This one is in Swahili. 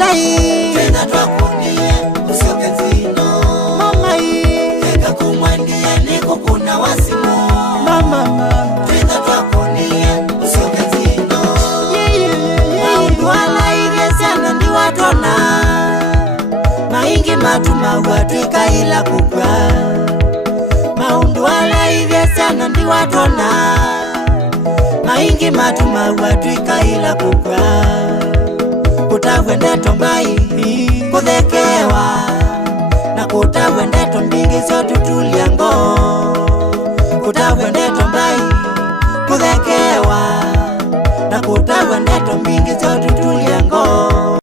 tai Twenda twakunie usioke nzino mama Eka kumwandia niko kuna wasimu mama Twenda twakunie usioke nzino Maundu wala igesana ndi watona Maingi matuma watwika ila kukwa Maundu wala igesana ndi watona Maingi matuma watwika ila kukwa Kutawende mbai kuthekewa Na kutawende mbingi zote tuliango Kutawende mbai kuthekewa Na kutawende mbingi zote